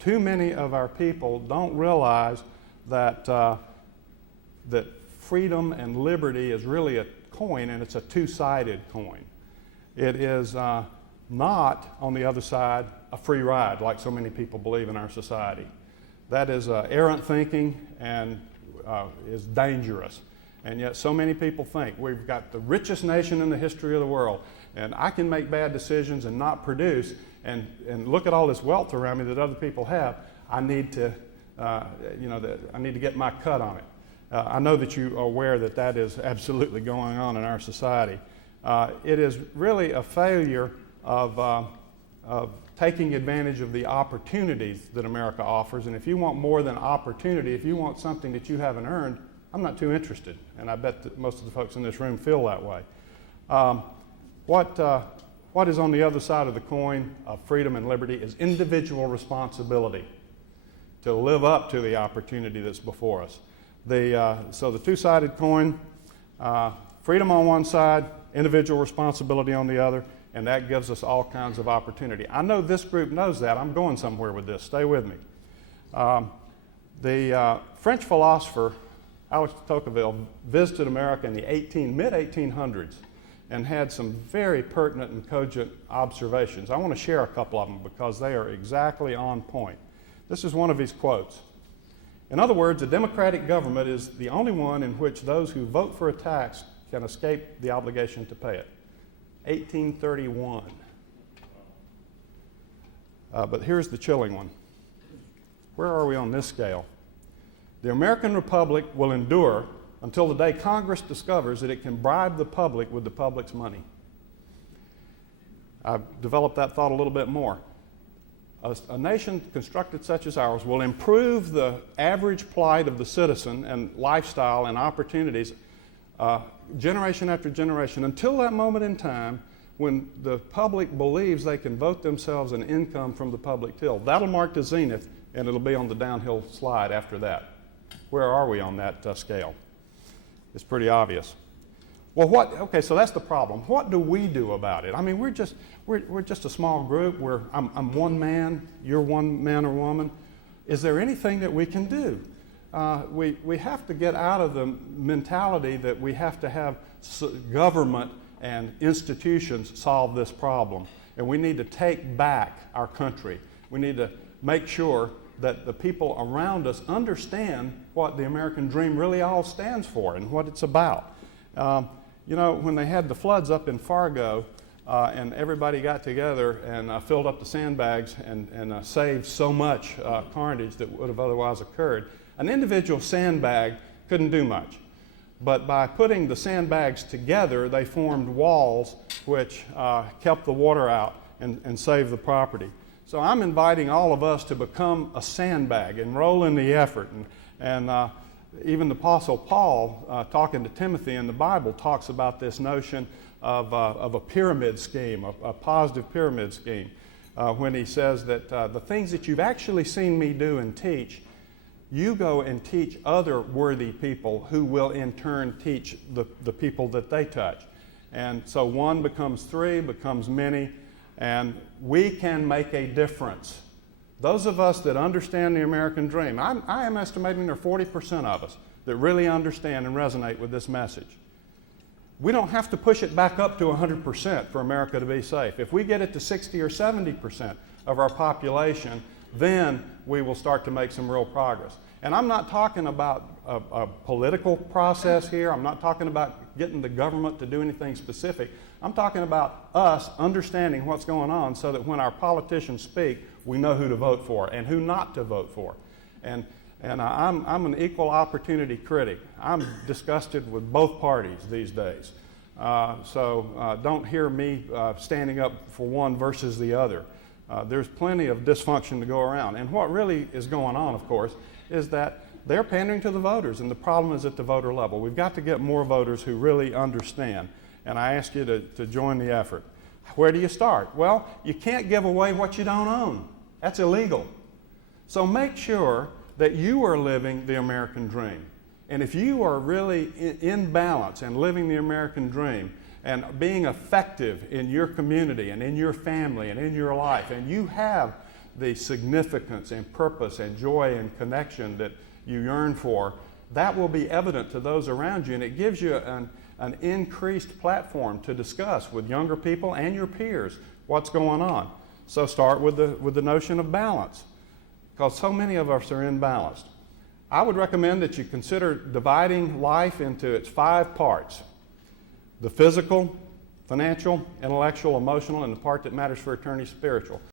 Too many of our people don't realize that, that freedom and liberty is really a coin, and it's a two-sided coin. It is not, on the other side, a free ride like so many people believe in our society. That is errant thinking and is dangerous. And yet so many people think we've got the richest nation in the history of the world, and I can make bad decisions and not produce, and look at all this wealth around me that other people have. I need to, I need to get my cut on it. I know that you are aware that that is absolutely going on in our society. It is really a failure of taking advantage of the opportunities that America offers. And if you want more than opportunity, if you want something that you haven't earned, I'm not too interested. And I bet that most of the folks in this room feel that way. What is on the other side of the coin of freedom and liberty is individual responsibility to live up to the opportunity that's before us. So the two-sided coin, freedom on one side, individual responsibility on the other, and that gives us all kinds of opportunity. I know this group knows that. I'm going somewhere with this. Stay with me. The French philosopher Alex de Tocqueville visited America in the mid-1800s and had some very pertinent and cogent observations. I want to share a couple of them because they are exactly on point. This is one of his quotes. In other words, a democratic government is the only one in which those who vote for a tax can escape the obligation to pay it. 1831. But here's the chilling one. Where are we on this scale? The American Republic will endure until the day Congress discovers that it can bribe the public with the public's money. I've developed that thought a little bit more. A nation constructed such as ours will improve the average plight of the citizen and lifestyle and opportunities generation after generation until that moment in time when the public believes they can vote themselves an income from the public till. That'll mark the zenith, and it'll be on the downhill slide after that. Where are we on that scale? It's pretty obvious. Well, okay, so that's the problem. What do we do about it? I mean, we're just a small group. I'm one man, you're one man or woman. Is there anything that we can do? We have to get out of the mentality that we have to have government and institutions solve this problem. And we need to take back our country. We need to make sure that the people around us understand what the American dream really all stands for and what it's about. You know, when they had the floods up in Fargo and everybody got together and filled up the sandbags and saved so much carnage that would have otherwise occurred, an individual sandbag couldn't do much. But by putting the sandbags together, they formed walls which kept the water out and saved the property. So I'm inviting all of us to become a sandbag, enroll in the effort. And even the Apostle Paul, talking to Timothy in the Bible, talks about this notion of a pyramid scheme, a positive pyramid scheme, when he says that the things that you've actually seen me do and teach, you go and teach other worthy people who will in turn teach the people that they touch. And so one becomes three, becomes many, and we can make a difference. Those of us that understand the American dream, I am estimating there are 40% of us that really understand and resonate with this message. We don't have to push it back up to 100% for America to be safe. If we get it to 60 or 70% of our population, then we will start to make some real progress. And I'm not talking about a political process here. I'm not talking about getting the government to do anything specific. I'm talking about us understanding what's going on so that when our politicians speak, we know who to vote for and who not to vote for. And I'm an equal opportunity critic. I'm disgusted with both parties these days. So don't hear me standing up for one versus the other. There's plenty of dysfunction to go around. And what really is going on, of course, is that they're pandering to the voters, and the problem is at the voter level. We've got to get more voters who really understand, and I ask you to join the effort. Where do you start? Well, you can't give away what you don't own. That's illegal. So make sure that you are living the American dream. And if you are really in balance and living the American dream and being effective in your community and in your family and in your life, and you have the significance and purpose and joy and connection that you yearn for, that will be evident to those around you, and it gives you an increased platform to discuss with younger people and your peers what's going on. So start with the notion of balance, because so many of us are imbalanced. I would recommend that you consider dividing life into its 5 parts: the physical, financial, intellectual, emotional, and the part that matters for eternity, spiritual.